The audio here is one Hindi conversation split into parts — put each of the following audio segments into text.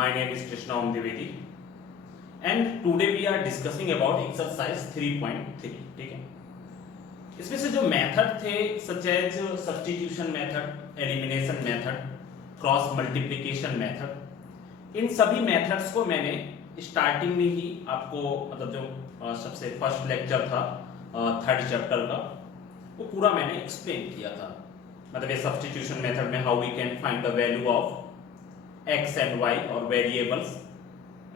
My name is Krishna Om Dwivedi and today we are discussing about exercise 3.3. ठीक है, इसमें से जो मेथड थे such as substitution method, elimination method, cross multiplication method, इन सभी मेथड्स को मैंने स्टार्टिंग में ही आपको मतलब जो सबसे फर्स्ट लेक्चर था थर्ड चैप्टर का वो पूरा मैंने एक्सप्लेन किया था। मतलब ये सब्स्टिट्यूशन मेथड में how we can find the value of x and y or variables,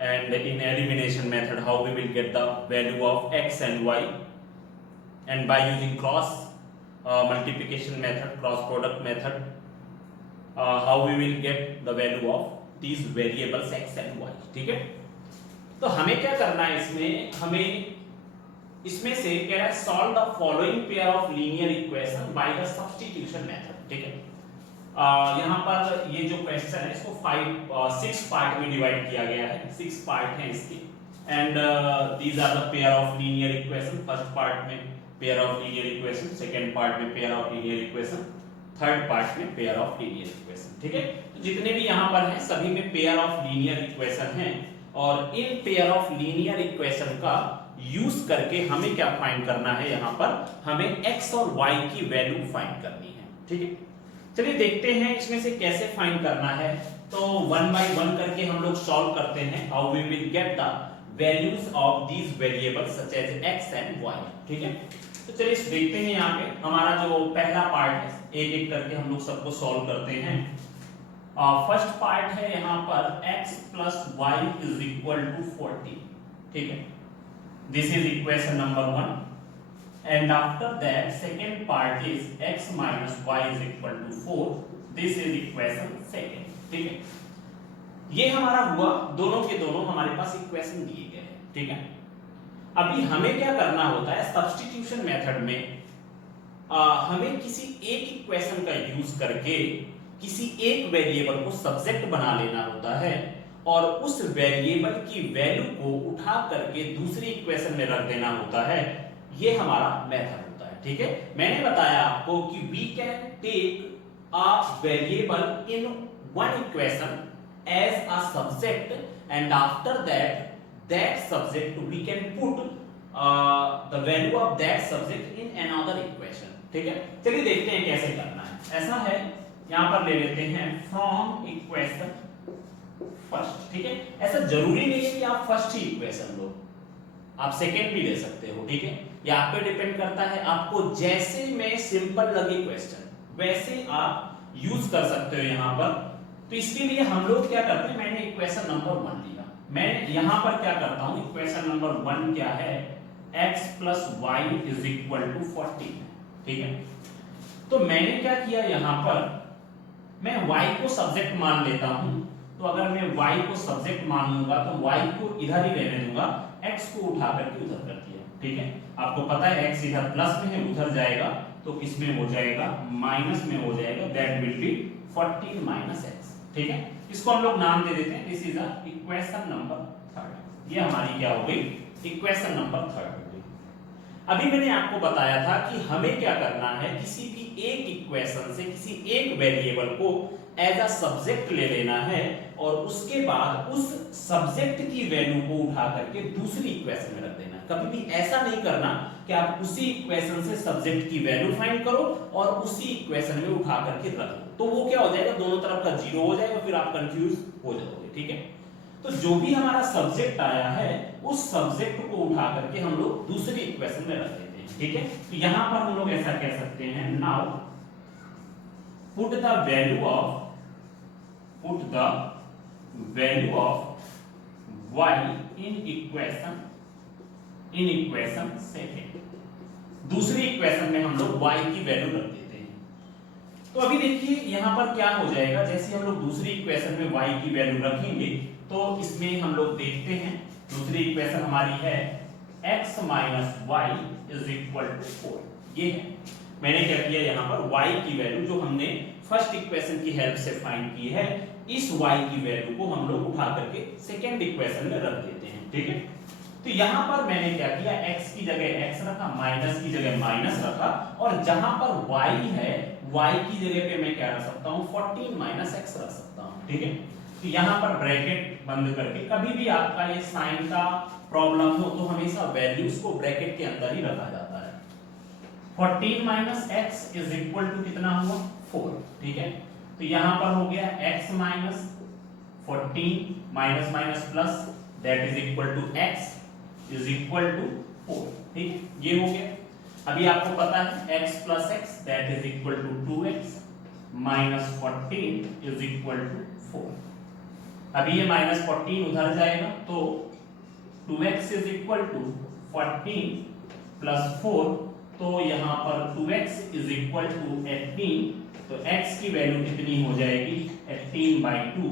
and in elimination method how we will get the value of x and y, and by using cross multiplication method, cross product method, how we will get the value of these variables x and y। ठीक है, तो हमें क्या करना है हमें इसमें से कह रहा है solve the following pair of linear equation by the substitution method. ठीक है, यहाँ पर ये जो क्वेश्चन है इसको 6 पार्ट में डिवाइड किया गया है, 6 पार्ट हैं इसके, and these are the pair of linear equation. First part में pair of linear equation, second part में pair of linear equation, third part में पेयर ऑफ लीनियर इक्वेशन। ठीक है, तो जितने भी यहाँ पर हैं सभी में पेयर ऑफ लीनियर इक्वेशन हैं, और in pair of linear equation का यूज करके हमें क्या फाइंड करना है, यहाँ पर हमें x और y की वैल्यू फाइंड करनी है। ठीक है, चलिए देखते हैं इसमें से कैसे फाइंड करना है। तो वन बाय वन करके हम लोग सॉल्व करते हैं how we will get the values of these variables such as x and y। ठीक है, तो चलिए देखते हैं यहाँ पे हमारा जो पहला पार्ट है, एक एक करके हम लोग सबको सॉल्व करते हैं। फर्स्ट पार्ट है यहाँ पर x plus y is equal to 40। ठीक है, this is equation number 1, and after that second part is x minus y is equal to 4। this is equation second। ठीक है, ये हमारा हुआ, दोनों के दोनों हमारे पास इक्वेशन दिए गए हैं। ठीक है, अभी हमें क्या करना होता है सब्स्टिट्यूशन मेथड में, हमें किसी एक इक्वेशन का यूज करके किसी एक वेरिएबल को सब्जेक्ट बना लेना होता है और उस वेरिएबल की वैल्यू को उठा करके दूसरी इक्वेशन में रख देना होता है। ये हमारा मेथड होता है। ठीक है, मैंने बताया आपको कि we can take a variable in one equation as a subject, and after that subject we can put the value of that subject in another equation. ठीक है, चलिए देखते हैं कैसे करना है। ऐसा है, यहां पर ले लेते हैं फ्रॉम इक्वेशन फर्स्ट। ठीक है, ऐसा जरूरी नहीं है कि आप फर्स्ट ही इक्वेशन लो, आप सेकेंड भी ले सकते हो। ठीक है, ये आप पे डिपेंड करता है, आपको जैसे में सिंपल लगे क्वेश्चन वैसे आप यूज कर सकते हो यहाँ पर। तो इसके लिए हम लोग क्या करते हैं, मैंने इक्वेशन नंबर 1 लिया, मैं यहाँ पर क्या करता हूँ, इक्वेशन नंबर 1 क्या है, x plus y is equal to 40। ठीक है, तो मैंने क्या किया, यहाँ पर मैं y को सब्जेक्ट मान लेता हूँ। तो अगर मैं y को सब्जेक्ट मान लूंगा तो y को इधर ही रहने दूंगा, x को उठा करके उधर कर दिया। ठीक है, आपको पता है x इधर प्लस में है, उधर जाएगा तो इसमें हो जाएगा माइनस में हो जाएगा, that will be 14 minus x। ठीक है, इसको हम लोग नाम दे देते हैं, this is a equation number 3। ये हमारी क्या हो गई, इक्वेशन नंबर 3 हो गई। अभी मैंने आपको बताया था कि हमें क्या करना है, किसी भी एक इक्वेशन से किसी एक वेरिएबल को एज अ सब्जेक्ट ले लेना है और उसके बाद उस सब्जेक्ट की वैल्यू को उठा करके दूसरी इक्वेशन में रख देना। कभी भी ऐसा नहीं करना कि आप उसी इक्वेशन से सब्जेक्ट की वैल्यू फाइंड करो और उसी इक्वेशन में उठा करके रख दो, तो वो क्या हो जाएगा, दोनों तरफ का जीरो हो जाएगा, फिर आप कंफ्यूज हो जाओगे। ठीक है, तो जो भी हमारा सब्जेक्ट आया है उस सब्जेक्ट को उठा करके हम लोग दूसरी इक्वेशन में रख देते हैं। ठीक है, तो यहां पर हम लोग ऐसा कह सकते हैं, now put the value of y in equation second. दूसरी इक्वेशन में हम लोग y की वैल्यू रख देते हैं। तो अभी देखिए यहाँ पर क्या हो जाएगा, जैसे हम लोग दूसरी इक्वेशन में y की वैल्यू रखेंगे तो इसमें हम लोग देखते हैं, दूसरी इक्वेशन हमारी है x minus y is equal to 4। ये है, मैंने क्या किया, यहाँ पर y की वैल्यू जो हमने फर्स्ट इक्वेशन की हेल्प से फाइंड की है, इस y की वैल्यू को हम लोग उठा करके सेकेंड इक्वेशन में रख देते हैं। ठीक है, तो यहां पर मैंने क्या किया, x की जगह x रखा, माइनस की जगह माइनस रखा, और जहां पर y है y की जगह पे मैं क्या रख सकता हूं, 14 माइनस x रख सकता हूं। ठीक है, तो यहाँ पर ब्रैकेट बंद करके, कभी भी आपका ये साइन का प्रॉब्लम हो तो हमेशा वैल्यूज को ब्रैकेट के अंदर ही रखा जाता है। 14 minus x is equal to कितना हुआ 4, ठीक है। तो यहाँ पर हो गया x minus 14 minus minus plus that is equal to x is equal to 4, ठीक है, ये हो गया। अभी आपको पता है x plus x that is equal to 2x minus 14 is equal to 4। अभी ये माइनस 14 उधर जाएगा तो 2x is equal to 14 plus 4, तो यहाँ पर 2x इज इक्वल टू 18, तो x की वैल्यू कितनी हो जाएगी 18/2,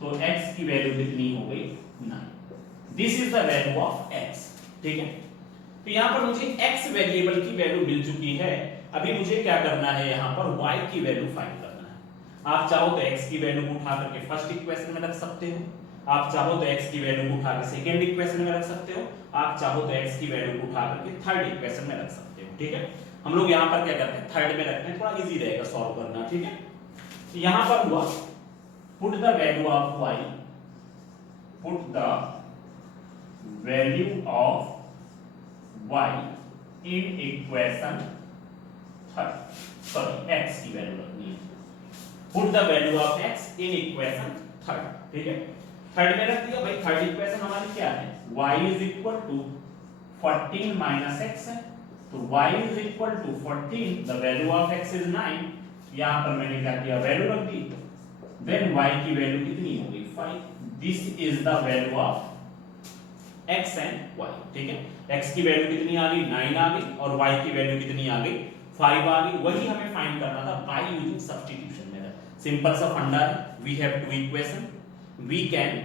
तो x की वैल्यू कितनी हो गई 9। This is the value of x, ठीक है। तो यहाँ पर मुझे x वेरिएबल की वैल्यू मिल चुकी है। अभी मुझे क्या करना है, यहाँ पर y की वैल्यू फाइंड करना है। आप चाहो तो x की वैल्यू को उठा करके फर्स्ट इक्वेशन में रख सकते हो, आप चाहो तो x की वैल्यू को उठा कर सेकंड इक्वेशन में रख सकते हो, आप चाहो तो x की वैल्यू को उठा करके थर्ड इक्वेशन में रख सकते हो, ठीक है। हम लोग यहाँ पर क्या करते हैं, थर्ड में रखते हैं, थोड़ा इजी रहेगा सॉल्व करना, ठीक है। तो यहाँ पर हुआ put the value of y, put the value of y in equation third, sorry x की वैल्यू रखनी है, put the value of x in equation third, ठीक है। थर्ड में रख दिया भाई। थर्ड इक्वेशन हमारी क्या है, y is equal to 14 minus x है, तो y is equal to 14, the value of x is 9, यहां पर मैंने क्या किया वैल्यू रख दी, देन y की वैल्यू कितनी हो गई 5। This is the value of x and y, ठीक है। x की वैल्यू कितनी आ गई 9 आ गई और y की वैल्यू कितनी आ गई 5 आ गई। वही हमें फाइंड करना था by using substitution method. Simple सा फंडा है, we have two equation, we can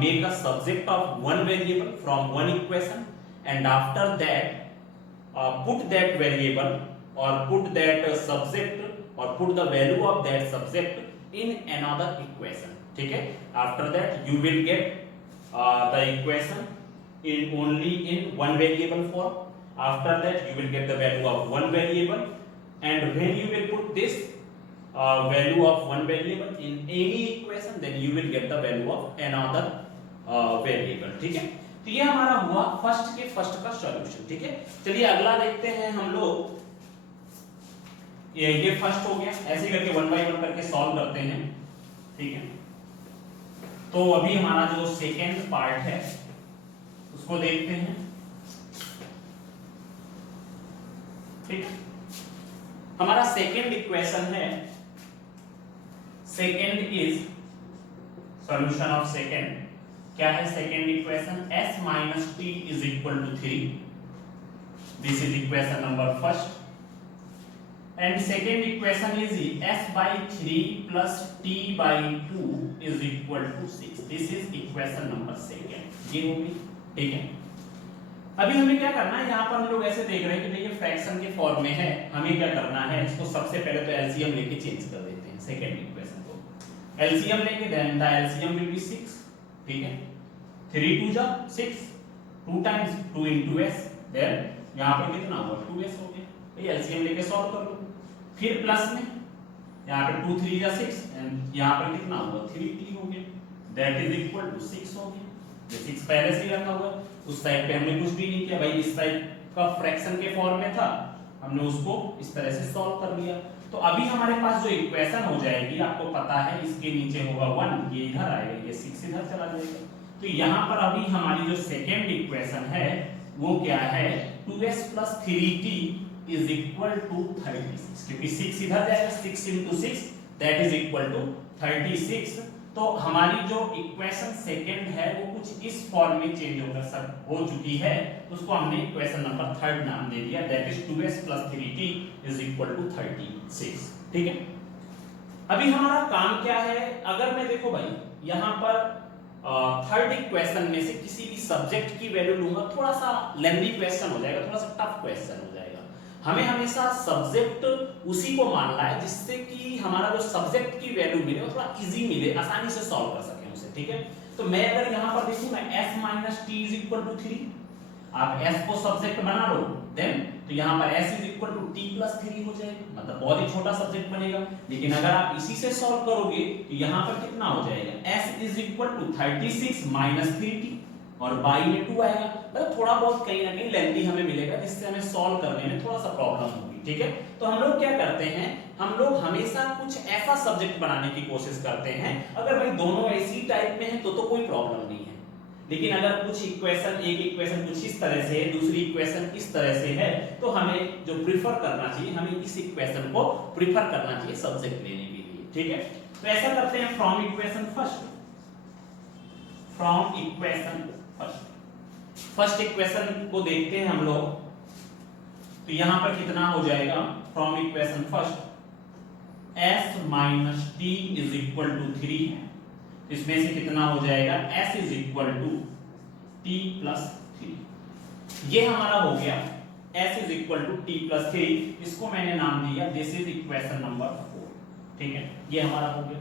make a subject of one variable from one equation and after that put that variable or put that subject or put the value of that subject in another equation, ठीक है। After that you will get the equation in only in one variable form. After that you will get the value of one variable, and when you will put this value of one variable in any equation, then you will get the value of another variable, ठीक है। तो ये हमारा हुआ फर्स्ट का सॉल्यूशन, ठीक है। चलिए अगला देखते हैं हम लोग। ये फर्स्ट हो गया, ऐसे करके वन बाय वन करके सॉल्व करते हैं, ठीक है। तो अभी हमारा जो सेकेंड पार्ट है उसको देखते हैं, ठीक। हमारा सेकेंड इक्वेशन है, second is solution of second. क्या है second equation, s minus t is equal to 3, this is equation number first, and second equation is s by 3 plus t by 2 is equal to 6, this is equation number second. ये होगी, ठीक है। अभी हमें क्या करना है, यहाँ पर हम लोग ऐसे देख रहे हैं कि ये फ्रैक्शन के फॉर्म में है, हमें क्या करना है, इसको सबसे पहले तो एलसीएम लेके चेंज कर देते हैं सेकेंड इक्वेशन को। एलसीएम लेंगे then the LCM will be 6, ठीक है। 3 2 जा 6, 2 टाइम्स 2 into s, देन यहाँ पर कितना हुआ 2s हो गया। भाई एलसीएम लेके सॉल्व कर लो, फिर प्लस में यहाँ पे 2 3 जा 6 एंड यहाँ पर कितना हुआ 3t हो गया, दैट इज इक्वल टू 6 हो गया। ये 6 पहले से ही रखा हुआ है, उस साइड पे हमने कुछ भी नहीं किया भाई, इस साइड का फ्रैक्शन के फॉर्म में था, हमने उसको इस तरह से सॉल्व कर लिया। तो अभी हमारे पास जो इक्वेशन हो जाएगी, आपको पता है इसके नीचे होगा 1, ये इधर आएगा, ये 6 इधर चला जाएगा। तो यहाँ पर अभी हमारी जो सेकेंड इक्वेशन है वो क्या है, 2s plus 3t is equal to 36, क्योंकि 6 इधर जाएगा, 6 into 6 that is equal to 36। तो हमारी जो इक्वेशन सेकेंड है वो कुछ इस फॉर्म में चेंज होकर हो चुकी है, उसको हमने इक्वेशन नंबर थर्ड नाम दे दिया, that is 2s plus 3t is equal to 36, ठीक है। अभी हमारा काम क्या है, अगर मैं देखो भाई यहाँ पर थर्ड इक्वेशन में से किसी भी सब्जेक्ट की वैल्यू लूंगा, थोड़ा सा लेंथी क्वेश्चन हो जाएगा, थोड़ा सा टफ क्वेश्चन हो जाएगा। हमें हमेशा सब्जेक्ट उसी को मानना है जिससे कि हमारा जो सब्जेक्ट की वैल्यू मिले वो थोड़ा इजी मिले, आसानी से सॉल्व कर सकें उसे, ठीक है। तो मैं अगर यहाँ पर देखूं मैं s minus t is equal to 3, आप s को सब्जेक्ट बना लो, देन तो यहाँ पर s is equal to t plus 3 हो जाएगा, मतलब बहुत ही छोटा सब्जेक्ट बनेगा। लेकिन अगर आप इसी से सॉल्व करोगे तो यहाँ पर कितना हो जाएगा, s is equal to 36 minus 3t और बाई में 2 आएगा। मतलब थोड़ा बहुत कहीं ना कहीं लेंथी हमें मिलेगा, जिससे हमें सॉल्व करने में थोड़ा सा प्रॉब्लम होगी। ठीक है, तो हम लोग क्या करते हैं, हम लोग हमेशा कुछ ऐसा सब्जेक्ट बनाने की कोशिश करते हैं, अगर भाई दोनों ऐसी टाइप में है तो कोई प्रॉब्लम नहीं है। लेकिन अगर कुछ इक्वेशन, एक इक्वेशन कुछ इस तरह से है, दूसरी इक्वेशन इस तरह से है, तो हमें जो प्रीफर करना चाहिए, हमें इस इक्वेशन को प्रीफर करना चाहिए सब्जेक्ट लेने के लिए। ठीक है, तो ऐसा करते हैं, from equation first, from equation first equation को देखते हैं हम लोग। तो यहां पर कितना हो जाएगा, from equation first s minus t is equal to 3 है, इसमें से कितना हो जाएगा, s is equal to t plus 3। ये हमारा हो गया s is equal to t plus 3, इसको मैंने नाम दिया दिस इज इक्वेशन नंबर 4। ठीक है, ये हमारा हो गया।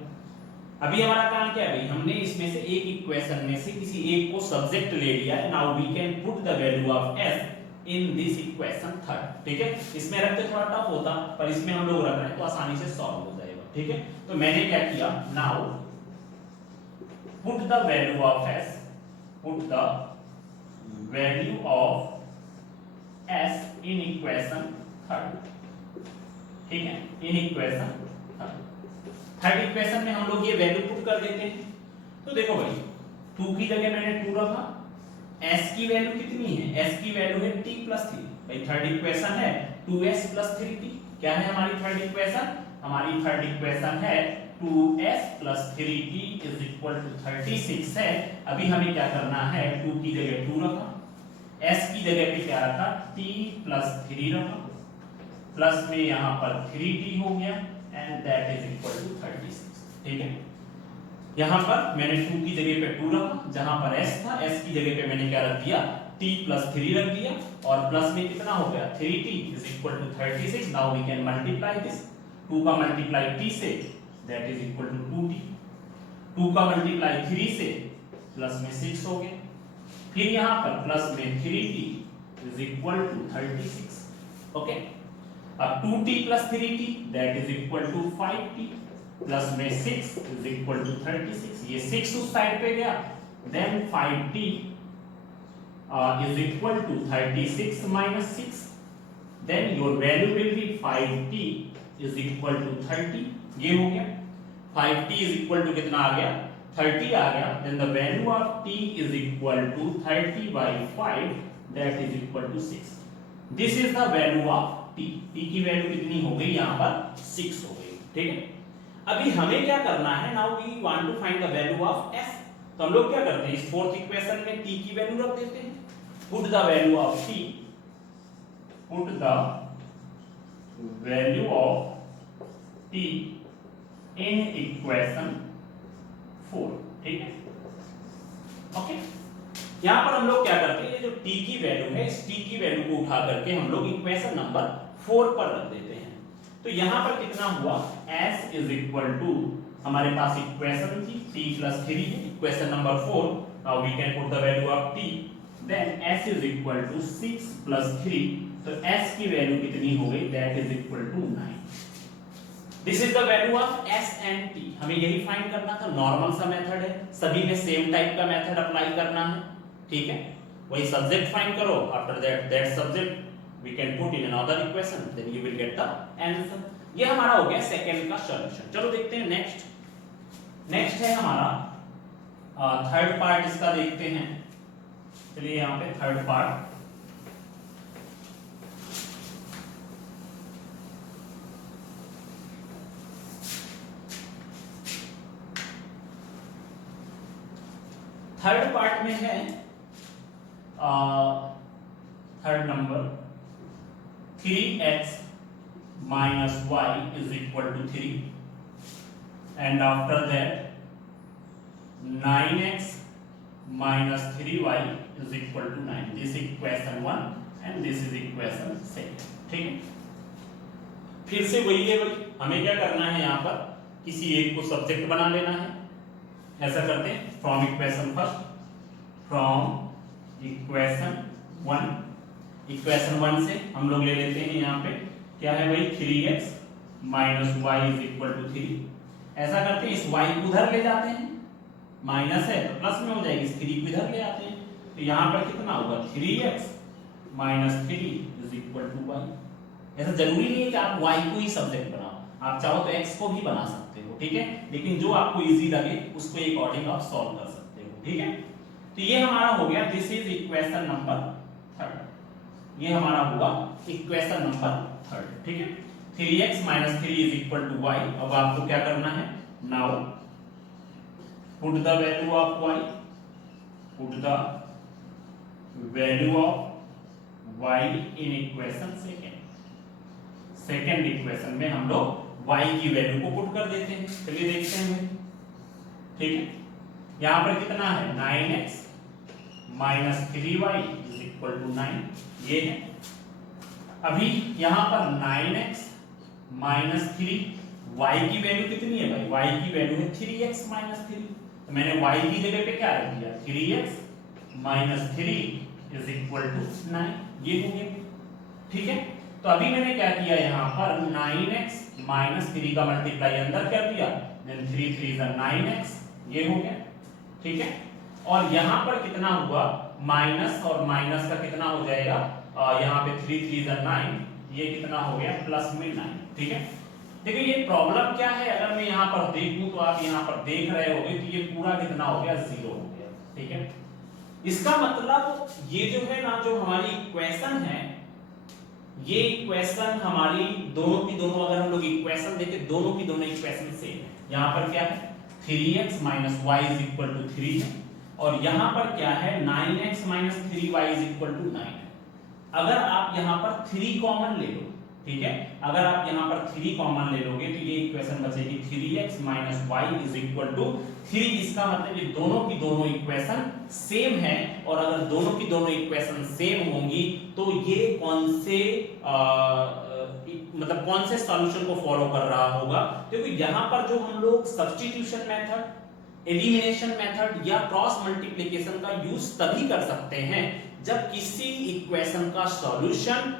अभी हमारा काम क्या है भाई, हमने इसमें से एक इक्वेशन में से किसी एक को सब्जेक्ट ले लिया। Now we can put the value of s in this equation third. ठीक है, इसमें रखते थोड़ा टफ होता, पर इसमें हम लोग रख रहे हैं तो आसानी से सॉल्व हो जाएगा। ठीक है, तो मैंने क्या किया, now put the value of s, put the value of s in equation third. ठीक है, इन इक्वेशन थर्ड इक्वेशन में हम लोग ये वैल्यू पुट कर देते हैं। तो देखो भाई, 2 की जगह मैंने 2 रखा, s की वैल्यू कितनी है, s की वैल्यू है t प्लस 3। भाई थर्ड इक्वेशन है 2s प्लस 3t। क्या है हमारी थर्ड इक्वेशन, हमारी थर्ड इक्वेशन है 2s plus 3t is equal to 36 है। अभी हमें क्या करना है, 2 की जगह 2 रखा, s की जगह पे क्या रखा, t प्लस 3 रखा, प्लस में यहाँ पर 3t हो गया and that is equal to 36। ठीक है, यहाँ पर मैंने 2 की जगह पे 2 रखा, जहां पर s था, s की जगह पे मैंने क्या रख दिया, t प्लस 3 रख दिया, और प्लस में कितना हो गया, 3t is equal to 36। Now we can multiply this, 2 का मल्टीप्लाई t से that is equal to 2t, 2 का मल्टीप्लाई 3 से प्लस में 6 हो गया, फिर यहाँ पर प्लस में 3t is equal to 36। Okay, अब 2t plus 3t that is equal to 5t, plus में 6 इज इक्वल टू 36। ये 6 उस साइड पे गया, then 5t is equal to 36 minus 6, then your value will be 5t is equal to 30। ये हो गया, 5t इज इक्वल टू कितना आ गया, 30 आ गया, then the value of t is equal to 30 by 5 that is equal to 6। This is the value of t। t की वैल्यू कितनी हो गई, यहाँ पर 6 हो गई। ठीक है, अभी हमें क्या करना है, now we want to find the value of s। तो हम लोग क्या करते हैं, इस फोर्थ इक्वेशन में t की वैल्यू रख देते हैं, put the value of t, put the value of t in equation 4। ठीक है, ओके, यहां पर हम लोग क्या करते हैं, ये जो t की वैल्यू है, इस t की वैल्यू को उठा करके हम लोग इक्वेशन नंबर 4 पर रख देते हैं। तो यहां पर कितना हुआ, s इज इक्वल टू, हमारे पास इक्वेशन थी t प्लस 3 है, equation number 4। Now we can put the value of t, then s is equal to 6 plus 3, तो s की वैल्यू कितनी हो गई, that is equal to 9। This is the value of s and t। हमें यही फाइंड करना था, नॉर्मल सा मेथड है, सभी में सेम टाइप का मेथड अप्लाई करना है। ठीक है, वही सब्जेक्ट फाइंड करो, after that subject we can put in another equation, then you will get the answer। ये हमारा हो गया सेकंड का सॉल्यूशन। चलो देखते हैं नेक्स्ट है हमारा थर्ड पार्ट, इसका देखते हैं। चलिए यहाँ पे थर्ड पार्ट, थर्ड पार्ट में है third number 3x minus y is equal to 3 and after that 9x minus 3y is equal to 9। this is equation 1 and this is equation 2। ठीक है, फिर से वही है भाई, हमें क्या करना है, यहाँ पर किसी एक को सब्जेक्ट बना लेना है। ऐसा करते हैं, from equation first, from equation 1 equation 1 से हम लोग ले लेते हैं यहाँ पे क्या है भाई 3x minus y is equal to 3। ऐसा करते हैं इस y को उधर ले जाते हैं, माइनस है तो प्लस में हो जाएगी, इस 3 को इधर ले आते हैं तो यहाँ पर कितना होगा 3x minus 3 is equal to y। ऐसा जरूरी नहीं है कि आप y को ही सब्जेक्ट बनाओ, आप चाहो तो x को भी बना सकते हो, ठीक है, लेकिन जो आपको इजी लगे उसको अकॉर्डिंग आप सॉल्व कर सकते हो, ठीक है। तो ये हमारा हो गया, दिस इज इक्वेशन नंबर 3, ये हमारा हुआ इक्वेशन नंबर 3, ठीक है। 3x minus 3 is equal to y। अब आपको क्या करना है, now put the value of y, put the value of y in equation second equation में हम लोग y की वैल्यू को पुट कर देते हैं। चलिए देखते हैं, ठीक है। यहां पर कितना है 9x minus 3y is equal to 9, ये है। अभी यहां पर 9x माइनस 3y की वैल्यू कितनी है भाई, y की वैल्यू है 3x माइनस 3, तो मैंने y की जगह पे क्या रख दिया 3x minus 3 is equal to 9, ये हो गया, ठीक है। तो अभी मैंने क्या किया यहाँ पर 9x माइनस 3 का मल्टीप्लाई अंदर कर दिया, देन 3 3 is 9x, ये हो गया, ठीक है। और यहाँ पर कितना हुआ, माइनस और माइनस का कितना हो जाएगा, यहाँ पे 3 3 is 9, ये कितना हो गया प्लस में 9, ठीक है। देखिए ये प्रॉब्लम क्या है, अगर मैं यहाँ पर देखूं तो आप यहाँ पर देख रहे होंगे तो ये पूरा कितना हो गया 0 हो गया, ठीक है। इसका मतलब ये जो है ना, जो हमारी इक्वेशन है, ये इक्वेशन हमारी दोनों की दोनों, अगर हम लोग इक्वेशन देखें दोनों की दोनों इक्वेशन सेम है। यहाँ पर क्या है 3x minus y is equal to 3 है, और यहाँ पर क्या है 9x minus 3y is equal to 9 है। अगर आप यहाँ पर 3 कॉमन ले लो, ठीक है, अगर आप यहाँ पर 3 कॉमन ले लोगे तो ये इक्वेशन बचेगी 3x minus y is equal to 3। इसका मतलब ये दोनों की दोनों इक्वेशन सेम है, और अगर दोनों की दोनों इक्वेशन सेम होंगी तो ये कौन से मतलब कौन से सॉल्यूशन को फॉलो कर रहा होगा, क्योंकि यहाँ पर जो हम लोग सब्स्टिट्यूशन मेथड, एलिमिनेशन मेथड या क्रॉस मल्टीप्लिकेशन का यूज तभी कर सकते हैं जब किसी इक्वेशन का सॉल्यूशन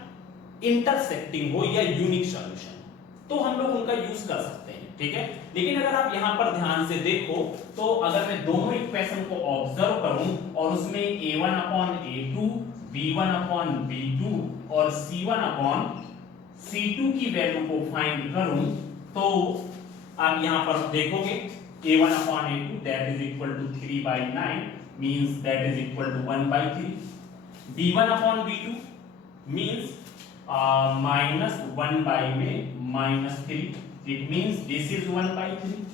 इंटरसेक्टिंग हो या यूनिक सॉल्यूशन, तो हम लोग उनका यूज कर सकते हैं, ठीक है। लेकिन अगर आप यहां पर ध्यान से देखो तो अगर मैं दोनों इक्वेशन को ऑब्जर्व करूं और उसमें a1 upon a2, b1 upon b2 और c1 अपॉन c2 की वैल्यू को फाइंड करूं, तो आप यहां पर देखोगे a1 upon a2 that is equal to 3/9 means that is equal to 1/3, b1 upon b2 means minus 1 by में minus 3, it means this is 1/3।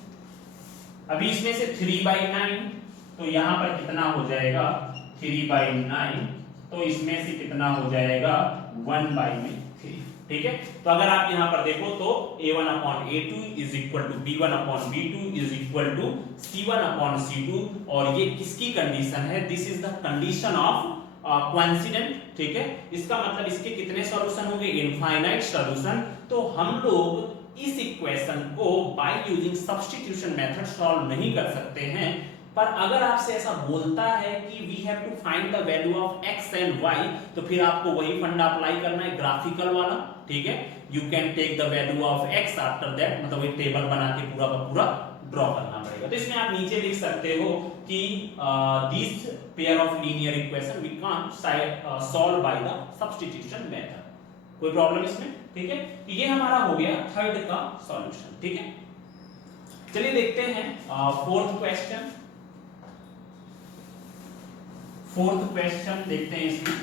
अभी इसमें से 3/9 तो यहां पर कितना हो जाएगा 3/9, तो इसमें से कितना हो जाएगा 1/3, ठीक है। तो अगर आप यहां पर देखो तो a1 upon a2 is equal to b1 upon b2 is equal to c1 upon c2, और ये किसकी कंडीशन है, this is the condition of coincident, ठीक है। इसका मतलब इसके कितने सॉल्यूशन होंगे, इनफाइनाइट सॉल्यूशन। तो हम लोग इस इक्वेशन को bye using substitution method solve नहीं कर सकते हैं, पर अगर आपसे ऐसा बोलता है कि we have to find the value of x and y, तो फिर आपको वही फंडा अप्लाई करना है ग्राफिकल वाला, ठीक है। You can take the value of x after that, मतलब एक टेबल बना के पूरा का पूरा ड्रॉ करना पड़ेगा। तो इसमें आप नीचे लिख सकते हो कि this pair of linear equation we can't solve by the substitution method, कोई प्रॉब्लम इसमें, ठीक है। तो ये हमारा हो गया थर्ड का सॉल्यूशन, ठीक है। चलिए देखते हैं फोर्थ क्वेश्चन। फोर्थ क्वेश्चन देखते हैं इसमें,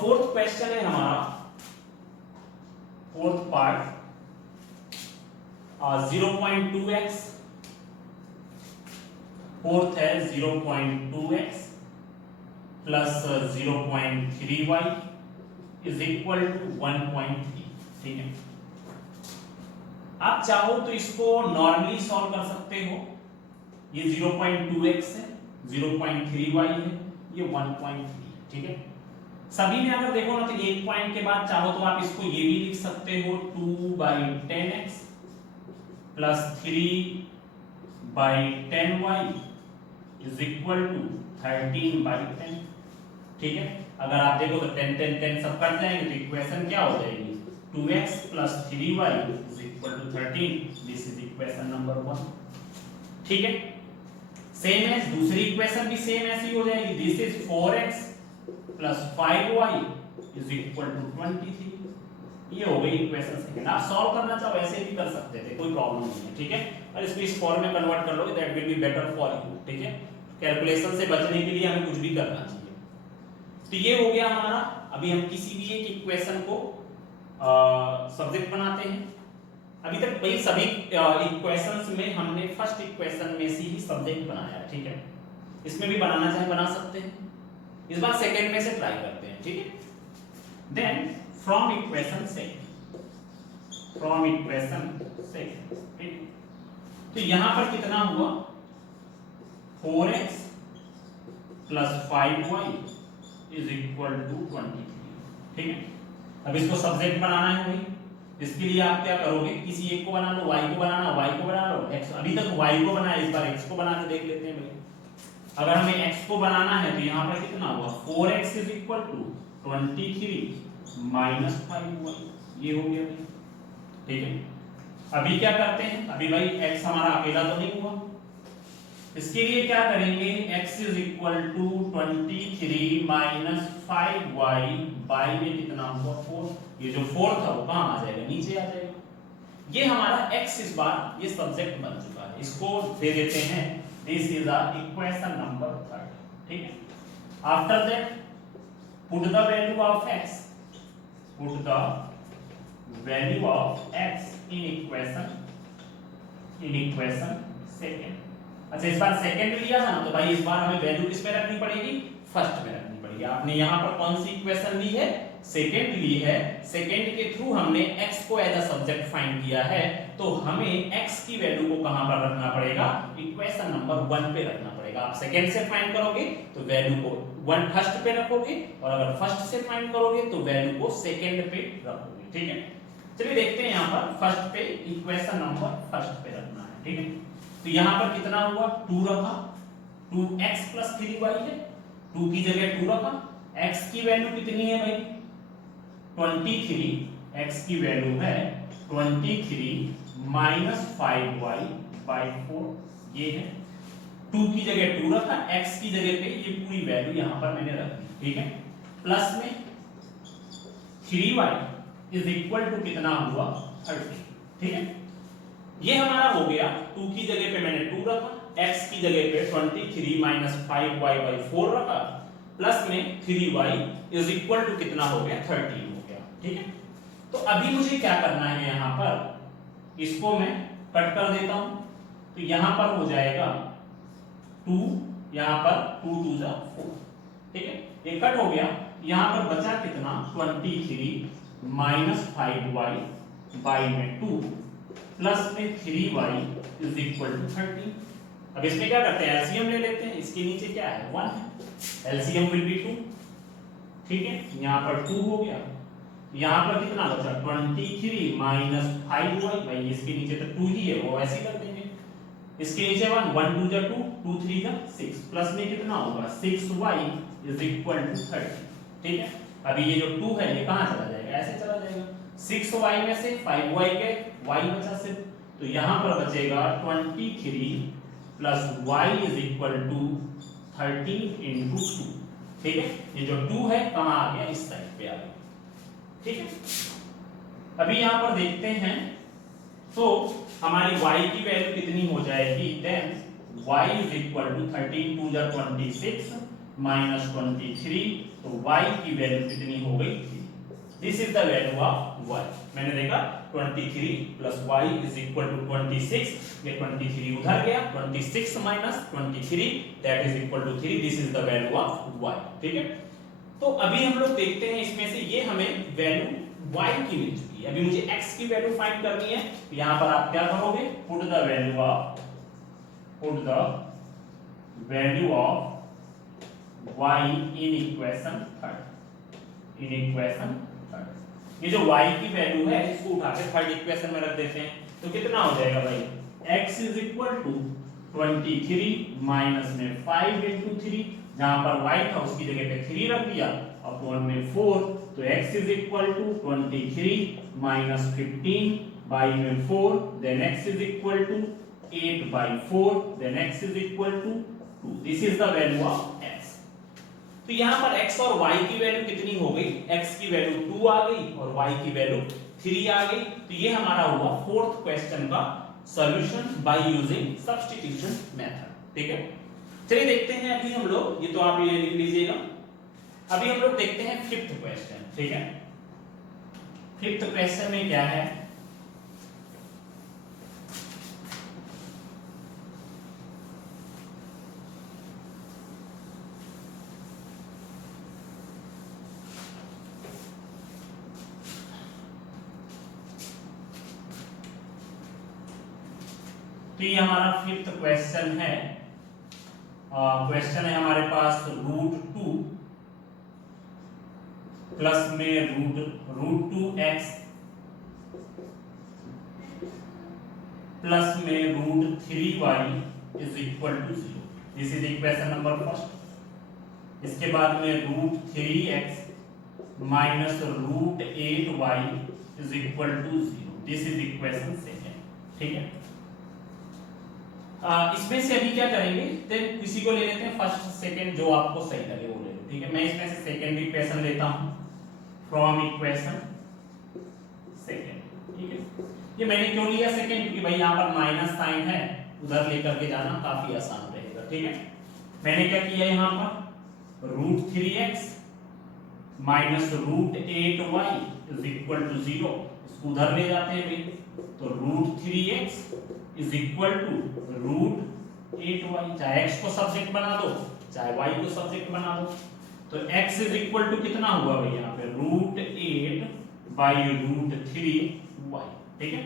फोर्थ क्वेश्चन है हमारा, फोर्थ पार्ट 0.2x, फोर्थ है 0.2x plus 0.3y is equal to 1.3, ठीक है। आप चाहो तो इसको नॉर्मली सॉल्व कर सकते हो, ये 0.2x है, 0.3y है, ये 1.3, ठीक है। सभी में अगर देखो ना तो एक पॉइंट के बाद चाहो तो आप इसको ये भी लिख सकते हो 2/10x plus 3/10y is equal to 13/10। ठीक है, अगर आप देखो तो 10 10 10 सब कट जाएंगे तो इक्वेशन क्या हो जाएगी 2x + 3y is equal to 13। This is equation number 1। ठीक है, सेम है दूसरी इक्वेशन भी सेम ऐसी हो जाएगी। This is 4x + 5y is equal to 23। ये हो गई इक्वेशन सेकंड। आप सॉल्व करना चाहो ऐसे भी कर सकते थे, कोई प्रॉब्लम नहीं है। ठीक है, और इसको इस फॉर्म में कन्वर्ट कर लोगे that will be better for you. ठीक है, कैलकुलेशन से बचने के लिए हमें कुछ भी करना चाहिए। तो ये हो गया हमारा। अभी हम किसी भी एक इक्वेशन को सब्जेक्ट बनाते हैं। अभी तक भाई सभी इक्वेशंस में हमने फर्स्ट इक्वेशन में से ही सब्जेक्ट बनाया है। ठीक है, इसमें भी बनाना चाहे बना सकते हैं। इस बार सेकंड में से ट्राई करते हैं। ठीक है, then from equation second, from equation second. ठीक, तो यहां पर कितना हुआ 4x + 5y is equal to 23। ठीक है, अब इसको सब्जेक्ट बनाना है भाई। इसके लिए आप क्या करोगे, किसी एक को बना लो, y को बनाना, y को बना लो, x। अभी तक y को बनाया, इस बार x को बना के देख लेते हैं भाई। अगर हमें x को बनाना है तो यहाँ पर कितना हुआ 4x is equal to 23 - 5y। ये हो गया भाई। ठीक है, अभी क्या करते हैं, अभी भाई x हमारा अकेला तो नहीं हुआ, इसके लिए क्या करेंगे x is equal to 23 - 5y। y में कितना हुआ 4। ये जो 4 था वो कहां आ जाएगा, नीचे आ जाएगा। ये हमारा x इस बार ये सब्जेक्ट बन चुका है। इसको दे देते हैं this is our equation number 3। ठीक है, after that put the value of x, put the value of x in equation second. अच्छा, इस बार सेकंड लिया था ना, तो भाई इस बार हमें वैल्यू किस में रखनी पड़ेगी, फर्स्ट में रखनी पड़ेगी। आपने यहाँ पर कौन सी इक्वेशन ली है, सेकंड ली है। सेकंड के थ्रू हमने x को एज अ सब्जेक्ट फाइंड किया है, तो हमें x की वैल्यू को कहां पर रखना पड़ेगा, इक्वेशन नंबर 1 पे रखना पड़ेगा। आप सेकंड से फाइंड करोगे तो वैल्यू को 1 फर्स्ट पे रखोगे, और अगर फर्स्ट से फाइंड करोगे तो वैल्यू को सेकंड पे रखोगे। ठीक है, चलिए देखते हैं यहाँ पर फर्स्ट पे इक्वेशन नंबर फर्स्ट पे रखना है। ठीक है, तो यहां पर कितना हुआ 2 रखा, 2x + 3y है, 2 की जगह 2 रखा। x की वैल्यू कितनी है भाई 23, x की वैल्यू है 23 - 5y/4। ये है 2 की जगह 2 रखा, x की जगह पे ये पूरी वैल्यू यहां पर मैंने रख दी। ठीक है, प्लस में 3y इज इक्वल टू कितना हुआ 30। ठीक है, ये हमारा हो गया। 2 की जगह पे मैंने 2 रखा, x की जगह पे 23 - 5y/4 रखा, प्लस में 3y इज इक्वल टू कितना हो गया 13 हो गया। ठीक है, तो अभी मुझे क्या करना है, यहां पर इसको मैं कट कर देता हूं। तो यहां पर हो जाएगा 2, यहां पर 2 2 जा 4। ठीक है, ये कट हो गया। यहां पर बचा कितना 23 - 5y बाई में 2 प्लस में 3y इज इक्वल टू 13। अब इसमें क्या करते हैं, एलसीएम ले लेते हैं। इसके नीचे क्या है 1 है, एलसीएम विल बी 2। ठीक है, यहां पर 2 हो गया, यहां पर कितना बचा 23 - 5y भाई, इसके नीचे तो 2 ही है, वो ऐसे ही कर देंगे। इसके नीचे 1 1 2 जा 2 2 3 जा 6, प्लस में कितना होगा 6y इज इक्वल टू 30। ठीक है, अभी ये जो 2 है ये कहां चला जाएगा, ऐसे चला जाएगा। 6y में से 5y के y बचा सिर्फ, तो यहां पर बचेगा 23 plus y is equal to 13 into 2। ठीक है, ये जो 2 है कहां आ गया, इस साइड पे आ गया। ठीक है, अभी यहां पर देखते हैं तो हमारी y की वैल्यू कितनी हो जाएगी, then y is equal to 13 2 जा 26 माइनस 23, तो y की वैल्यू कितनी हो गई 3। This is the value of y। मैंने देखा 23 plus y is equal to 26, ये 23 उधर गया, 26 minus 23 that is equal to 3। This is the value of y। ठीक है, तो अभी हम लोग देखते हैं इसमें से ये हमें वैल्यू y की मिल चुकी है। अभी मुझे x की वैल्यू फाइंड करनी है, तो यहां पर आप क्या करोगे, put the value of y in equation third, ये जो y की वैल्यू है इसको उठा के थर्ड इक्वेशन में रख देते हैं। तो कितना हो जाएगा भाई, x is equal to 23 minus में 5 इंटू 3, जहां पर y था उसकी जगह पे 3 रख दिया, अपॉन में 4, तो x is equal to 23 minus 15 by में 4, then x is equal to 8 by 4, then x is equal to 2। This is the value of x। तो यहां पर x और y की वैल्यू कितनी हो गई? x की वैल्यू 2 आ गई और y की वैल्यू 3 आ गई। तो ये हमारा हुआ फोर्थ क्वेश्चन का solution bye using substitution method. ठीक है, चलिए देखते हैं अभी हम लोग, ये तो आप ये लिख लीजिएगा। अभी हम लोग देखते हैं फिफ्थ क्वेश्चन। ठीक है, फिफ्थ क्वेश्चन में क्या है? तो ये हमारा फिफ्थ क्वेश्चन है। क्वेश्चन है हमारे पास √2 प्लस में √2x प्लस में √3y is equal to 0। This is equation number first. इसके बाद में √3x minus √8y is equal to 0। This is equation second. ठीक है, इसमें से अभी क्या करेंगे, देन किसी को ले लेते हैं फर्स्ट सेकंड, जो आपको सही लगे वो ले लो। ठीक है, मैं इसमें से सेकंड इक्वेशन लेता हूं फ्रॉम इक्वेशन सेकंड। ठीक है, ये मैंने क्यों लिया सेकंड? क्योंकि भाई यहाँ पर माइनस साइन है, उधर लेकर के जाना काफी आसान रहेगा। ठीक है, मैंने क्या किया यहाँ पर √3x minus √8y is equal to 0। इसको उधर ले जाते हैं भाई, तो √3x is equal to √8y। चाहे x को सब्जेक्ट बना दो, चाहे y को सब्जेक्ट बना दो। तो x इज इक्वल टू कितना हुआ भाई यहाँ पे? √8 बाई √3y। ठीक है,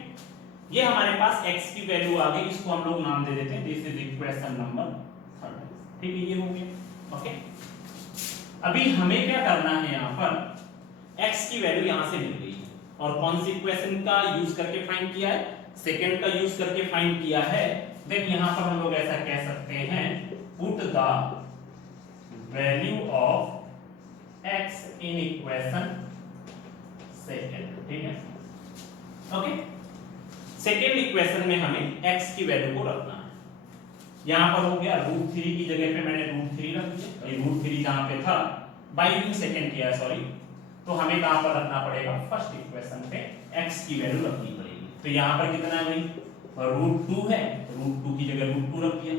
ये हमारे पास x की वैल्यू आ गई, इसको हम लोग नाम दे देते हैं, दिस इज इक्वेशन नंबर 3। ठीक है, ये हो गया। ओके, अभी हमें क्या करना है, यहाँ पर x की वैल्यू यहाँ से मिल गई और कौन सी इक्वेशन का यूज करके फाइंड किया है? सेकंड का यूज करके फाइंड किया है। देन यहां पर हम लोग ऐसा कह सकते हैं, put the value of x in equation second. ठीक है, ओके, सेकंड इक्वेशन में हमें x की वैल्यू को रखना है। यहां पर हो गया √3 की जगह पे मैंने √3 रख दिया, ये √3 जहां पे था बाय यूजिंग सेकंड किया है, सॉरी। तो हमें कहां पर रखना पड़ेगा? फर्स्ट इक्वेशन पे x की वैल्यू रखनी पड़ेगी। तो यहां पर कितना है भाई? √2 है, √2 की जगह √2 रख दिया।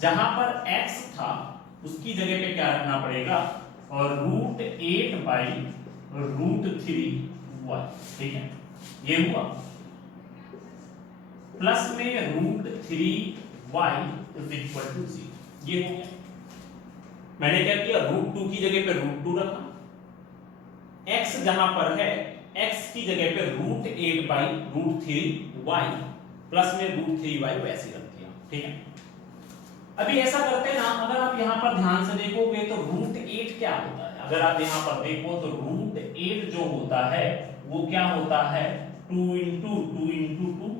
जहां पर x था उसकी जगह पे क्या रखना पड़ेगा? और √8 बाई √3y। ठीक है, ये हुआ, प्लस में √3y इज इक्वल टू 0। ये हो गया। मैंने क्या किया? √2 की जगह पे √2 रखा, x जहां पर है x की जगह पे √8 बाई √3y प्लस में √3y वैसे रख दिया। ठीक है, अभी ऐसा करते हैं ना, अगर आप यहाँ पर ध्यान से देखोगे तो √8 क्या होता है? अगर आप यहाँ पर देखो तो √8 जो होता है वो क्या होता है? 2 इंटू 2 इंटू 2।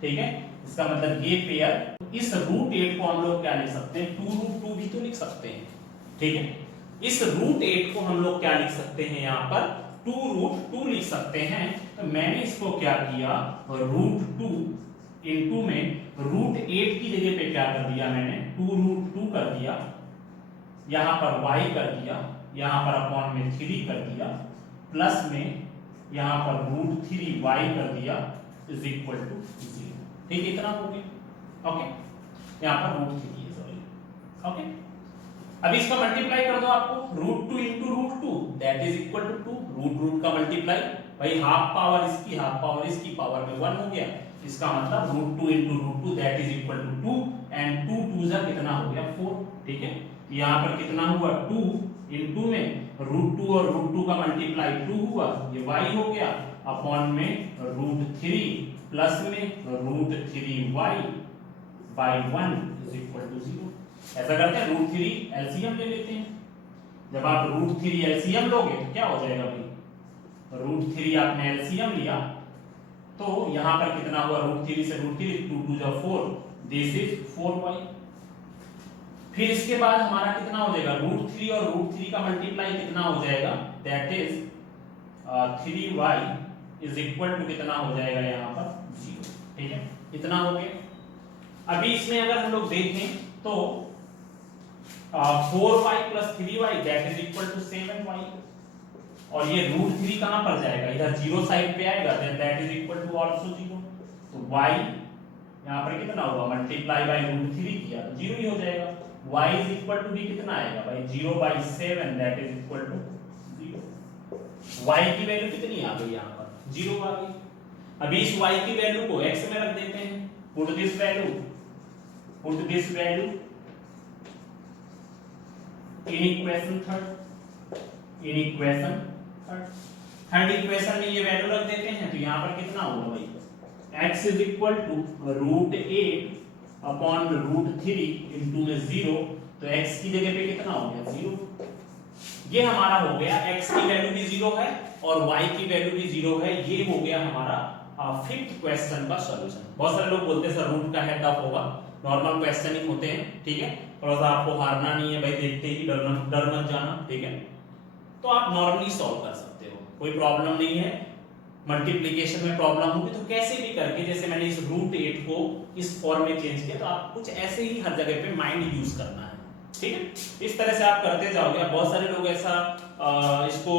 ठीक है, इसका मतलब ये पेयर, इस √8 को हम लोग क्या लिख सकते हैं? 2√2 भी तो लिख सकते हैं। ठीक है, इस √8 को हम लोग क्या लिख सकते हैं? यहाँ पर 2√2 लिख सकते हैं। तो मैंने इसको क्या किया? √2 इंटू में √8 की जगह पे क्या कर दिया मैंने? 2√2 कर दिया, यहां पर y कर दिया, यहां पर अपॉन में 3 कर दिया, प्लस में यहां पर √3y कर दिया इज इक्वल टू 0। ठीक, इतना हो गया। ओके, यहां पर √3 है, सॉरी। ओके, अभी इसका मल्टीप्लाई कर दो आपको, √2 into √2 that is equal to 2। Root का मल्टीप्लाई, भाई हाफ पावर इसकी हाफ पावर इसकी पावर में 1 हो गया। इसका मतलब √2 into √2 that is equal to 2 and 2 2 जा कितना हो गया? 4। ठीक है, यहाँ पर कितना हुआ? 2 इंटू में √2 और √2 का मल्टीप्लाई 2 हुआ, ये y हो गया, अपॉन में √3 प्लस में √3y by 1 is equal to 0। ऐसा करते हैं, √3 एलसीएम ले लेते हैं। जब आप √3 एलसीएम लोगे तो क्या हो जाएगा भाई? √3 आपने एलसीएम लिया तो यहां पर कितना हुआ? √3 से √3 2 2 जा 4 दिस इज 4y। फिर इसके बाद हमारा कितना हो जाएगा, √3 और √3 का मल्टीप्लाई कितना हो जाएगा, that is 3y is equal to कितना हो जाएगा यहाँ पर 0। ठीक है, इतना हो गया। अभी इसमें अगर हम लोग देखें तो 4y plus 3y that is equal to 7y, और ये √3 कहां पर जाएगा, इधर 0 साइड पे आएगा, then that is equal to also 0। तो y यहां पर कितना होगा, मल्टीप्लाई बाय √3 किया तो 0 ही हो जाएगा। y इज इक्वल टू भी कितना आएगा भाई, 0/7 that is equal to 0। y की वैल्यू कितनी आ गई, यहां पर 0 आ गई। अभी इस y की वैल्यू को x में रख देते हैं, put this value in equation third equation में ये वैल्यू रख देते हैं, तो यहां पर कितना होगा भाई, x is equal to √8 upon √3 into में 0, तो x की जगह पे कितना हो गया 0। ये हमारा हो गया, x की वैल्यू भी 0 है और y की वैल्यू भी 0 है। ये हो गया हमारा फिफ्थ क्वेश्चन का सॉल्यूशन। बहुत सारे लोग बोलते हैं सर रूट का है टफ होगा, नॉर्मल क्वेश्चनिंग होते हैं, ठीक है, थोड़ा सा आपको हारना नहीं है भाई, देखते ही डर मत जाना, ठीक है। तो आप नॉर्मली सॉल्व कर सकते हो, कोई प्रॉब्लम नहीं है। मल्टीप्लिकेशन में प्रॉब्लम होगी तो कैसे भी करके, जैसे मैंने इस √8 को इस फॉर्म में चेंज किया, तो आप कुछ ऐसे ही हर जगह पे माइंड यूज करना है, ठीक है। इस तरह से आप करते जाओगे। बहुत सारे लोग ऐसा इसको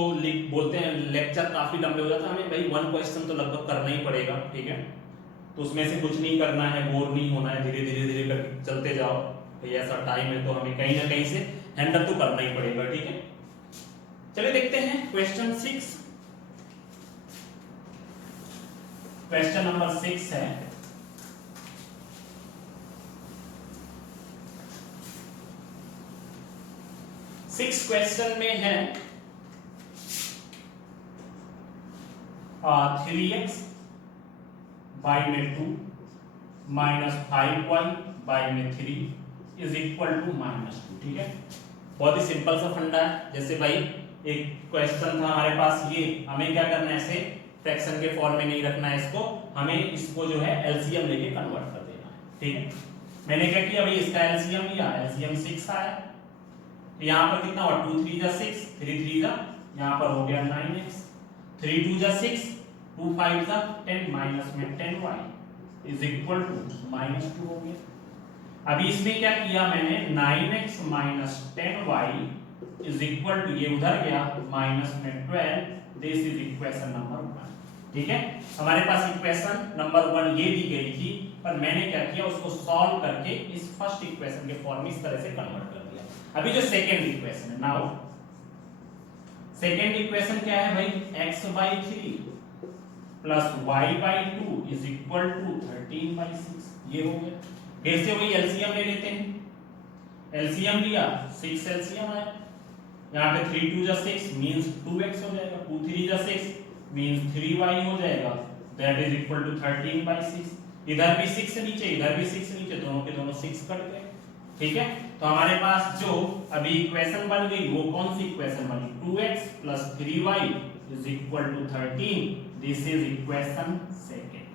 बोलते हैं लेक्चर काफी लंबे हो जाते हैं, हमें भाई 1 क्वेश्चन तो लगभग करना ही पड़ेगा, ठीक है। तो उसमें से कुछ नहीं करना है, बोर नहीं होना है, धीरे धीरे करके चलते जाओ। भाई ऐसा टाइम है तो हमें कहीं ना कहीं से हैंडल तो करना ही पड़ेगा, ठीक है। चलिए देखते हैं क्वेश्चन 6। क्वेश्चन नंबर 6 है, सिक्स क्वेश्चन में है 3x बाई में 2 माइनस 5y बाई में 3 इज इक्वल टू -2, ठीक है। बहुत ही सिंपल सा फंडा है। जैसे भाई एक क्वेश्चन था हमारे पास, ये हमें क्या करना है, ऐसे फ्रैक्शन के फॉर्म में नहीं रखना है इसको, हमें इसको जो है एलसीएम लेके कन्वर्ट कर देना है, ठीक है। मैंने क्या किया भाई, इसका एलसीएम लिया, एलसीएम 6 आया, तो यहाँ पर कितना हुआ, 2 3 जा 6, 3 3 जा, यहाँ पर हो गया 9x, 3 2 जा 6, 2 5 जा 10, माइनस में 10y इज इक्वल टू -2 हो गया। अभी इसमें क्या किया मैंने, 9x minus 10y is equal to, ये उधर गया, माइनस में 12, दिस इज इक्वेशन नंबर 1, ठीक है। हमारे पास इक्वेशन नंबर 1 ये दी गई थी, पर मैंने क्या किया, उसको सॉल्व करके इस फर्स्ट इक्वेशन के फॉर्म में इस तरह से कन्वर्ट कर दिया। अभी जो सेकंड इक्वेशन है, नाउ सेकंड इक्वेशन क्या है भाई, x/3 plus y/2 is equal to 13/6, ये हो गया। फिर से वही एलसीएम ले लेते हैं, एलसीएम लिया, 6 एलसीएम आया, यहाँ पे 3 2 जा 6 मींस 2x हो जाएगा, 2 3 जा 6 मींस 3y हो जाएगा, दैट इज इक्वल टू 13/6। इधर भी 6 नीचे, इधर भी 6 नीचे, दोनों के दोनों 6 कट गए, ठीक है। तो हमारे पास जो अभी इक्वेशन बन गई वो कौन सी इक्वेशन बनी, 2x plus 3y is equal to 13, this is equation second.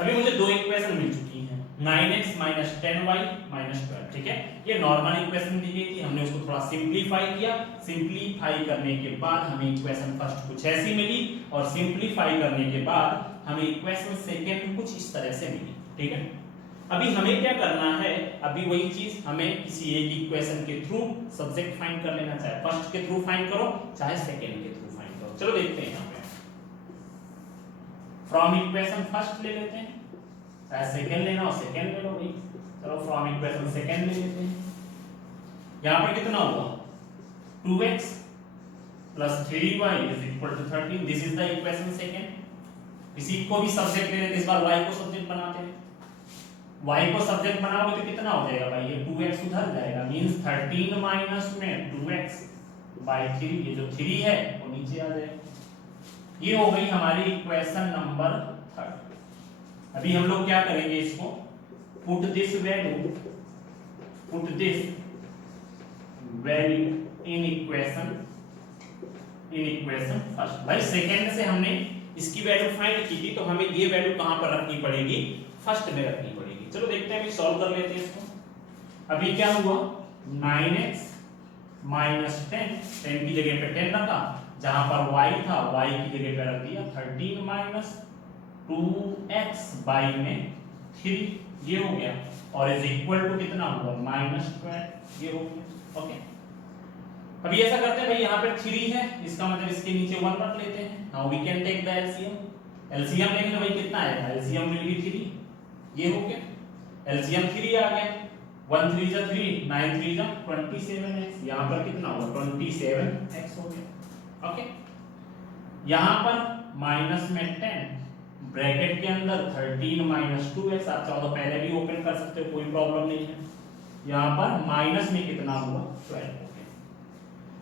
अभी मुझे दो इक्वेशन मिल चुकी हैं, 9x माइनस 10y माइनस 12, ठीक है। ये नॉर्मल इक्वेशन दी गई थी, हमने उसको थोड़ा सिंप्लीफाई किया। सिंप्लीफाई करने के बाद हमें इक्वेशन फर्स्ट कुछ ऐसी मिली, और सिंप्लीफाई करने के बाद हमें इक्वेशन सेकंड कुछ इस तरह से मिली, ठीक है। अभी हमें क्या करना है, अभी वही चीज हमें किसी एक इक्वेशन के थ्रू सब्जेक्ट फाइंड कर लेना, चाहे फर्स्ट के थ्रू फाइंड करो चाहे सेकंड के थ्रू फाइंड करो। चलो देखते हैं, यहाँ पे फ्रॉम इक्वेशन फर्स्ट ले लेते हैं, चाहे सेकंड लेना हो सेकंड ले लो भाई। चलो फ्रॉम इक्वेशन सेकंड ले लेते हैं। यहाँ पर कितना होगा, 2x plus 3y is equal to 13, this is the equation second. किसी को भी सब्जेक्ट ले लेते, इस बार y को सब्जेक्ट बनाते हैं। y को सब्जेक्ट बनाओगे तो कितना हो जाएगा भाई, ये 2x उधर जाएगा, मींस 13 माइनस में 2x बाय 3, ये जो 3 है वो नीचे आ जाएगा। ये हो गई हमारी इक्वेशन नंबर 3। अभी हम लोग क्या करेंगे, इसको put this value in equation first. भाई सेकंड से हमने इसकी वैल्यू फाइंड की थी, तो हमें ये वैल्यू कहां पर रखनी पड़ेगी, फर्स्ट में रखनी पड़ेगी। चलो देखते हैं, अभी सॉल्व कर लेते हैं इसको। अभी क्या हुआ, 9x माइनस 10 की जगह पे 10 रखा, जहां पर y था y की जगह पे रख दिया 13 माइनस 2x बाई में 3, ये हो गया, और इज इक्वल टू कितना हुआ, -12, ये हो गया। ओके, अभी ऐसा करते हैं भाई, यहाँ पे 3 है, इसका मतलब इसके नीचे 1 रख लेते हैं। Now we can take the LCM. LCM लेंगे तो भाई कितना आएगा, एलसीएम विल बी 3, ये हो गया, एलसीएम 3 आ गया, 1 3 जा 3, 9 3 जा 27x, यहाँ पर कितना होगा 27x हो गया। ओके, यहाँ पर माइनस में 10, ब्रैकेट के अंदर 13 माइनस 2x, आप चाहो तो पहले भी ओपन कर सकते हो, कोई प्रॉब्लम नहीं है। यहाँ पर माइनस में कितना हुआ 12 हो गया,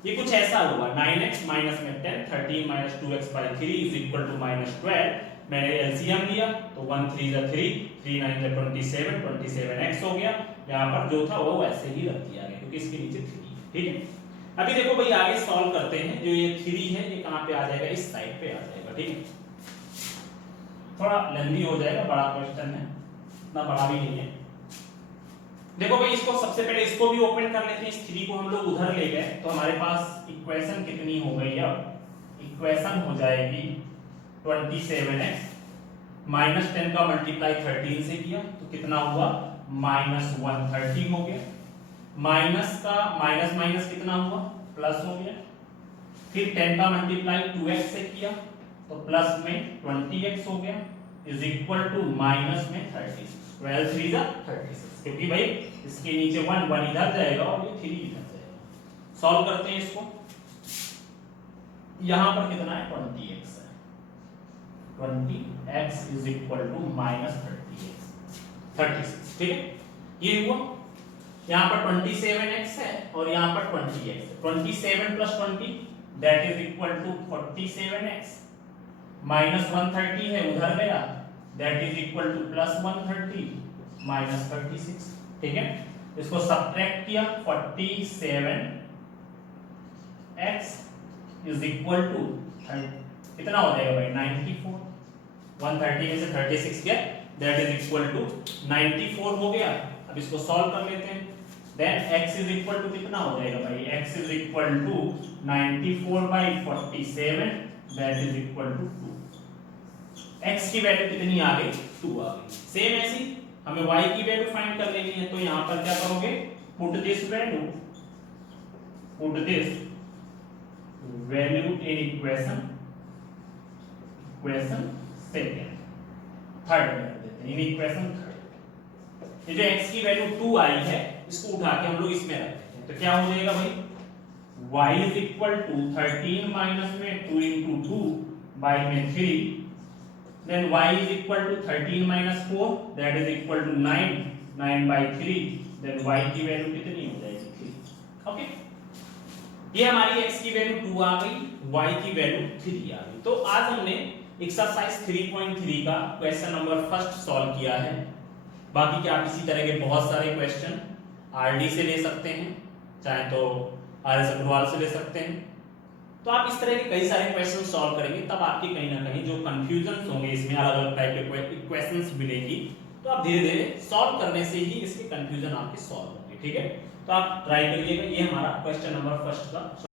ये कुछ ऐसा हुआ, 9x माइनस में 10, 13 minus 2x by 3 is equal to -12। मैंने एलसीएम लिया तो 1 3 जा 3, 3 9 जा 27, 27x हो गया। यहाँ पर जो था वो वैसे ही रख दिया गया क्योंकि इसके नीचे 3, ठीक है। अभी देखो भाई आगे सॉल्व करते हैं, जो ये 3 है ये कहाँ पे आ जाएगा, इस साइड पे आ जाएगा, ठीक है। थोड़ा लेंथी हो जाएगा, बड़ा क्वेश्चन है, इतना बड़ा भी नहीं है। देखो भाई इसको सबसे पहले इसको भी ओपन कर लेते हैं, इस 3 को हम लोग उधर ले गए तो हमारे पास इक्वेशन कितनी हो गई, अब इक्वेशन हो जाएगी 27x, माइनस 10 का मल्टीप्लाई 13 से किया तो कितना हुआ -130 हो गया, माइनस का माइनस माइनस कितना हुआ प्लस हो गया, फिर 10 का मल्टीप्लाई 2x से किया तो प्लस में 20x हो गया, इज इक्वल टू माइनस में 36, 12 3 जा 36, क्योंकि भाई इसके नीचे 1 1 इधर जाएगा और ये 3 इधर जाएगा। सॉल्व करते हैं इसको, यहां पर कितना है 20x है, 20x इज इक्वल टू -36, ठीक है। ये हुआ, यहां पर 27x है और यहां पर 20x है, 27 plus 20 that is equal to 47x, -130 है उधर गया, दैट इज इक्वल टू +130 -36, ठीक है। इसको सब्ट्रैक्ट किया, 47x इज इक्वल टू कितना हो जाएगा भाई 94, 130 में से 36 गया, दैट इज इक्वल टू 94 हो गया। अब इसको सॉल्व कर लेते हैं, then x is equal to कितना हो जाएगा भाई, x is equal to 94/47, that is equal to 2। x की वैल्यू कितनी आ गई 2 आ गई। सेम ऐसी हमें y की वैल्यू फाइंड कर लेनी है, तो यहां पर क्या करोगे, put this value in equation second, third कर देते हैं, इन इक्वेशन थर्ड। ये जो x की वैल्यू 2 आई है इसको उठा के हम लोग इसमें रख देते हैं, तो क्या हो जाएगा भाई, y is equal to 13 minus में 2 into 2 बाई में 3, then y is equal to 13 minus 4, that is equal to 9, 9 by 3, then y की वैल्यू कितनी हो जाएगी 3। ओके, ये हमारी x की वैल्यू 2 आ गई, y की वैल्यू 3 आ गई। तो आज हमने एक्सरसाइज 3.3 का क्वेश्चन नंबर फर्स्ट सॉल्व किया है। बाकी के आप इसी तरह के बहुत सारे क्वेश्चन आरडी से ले सकते हैं, चाहे तो आरएस अग्रवाल से ले सकते हैं। तो आप इस तरह के कई सारे क्वेश्चन सॉल्व करेंगे, तब आपकी कहीं ना कहीं जो कंफ्यूजन होंगे इसमें अलग अलग टाइप के इक्वेशंस मिलेगी, तो आप धीरे धीरे सॉल्व करने से ही इसके कंफ्यूजन आपके सॉल्व होंगे, ठीक है। तो आप ट्राई करिएगा, ये हमारा क्वेश्चन नंबर फर्स्ट का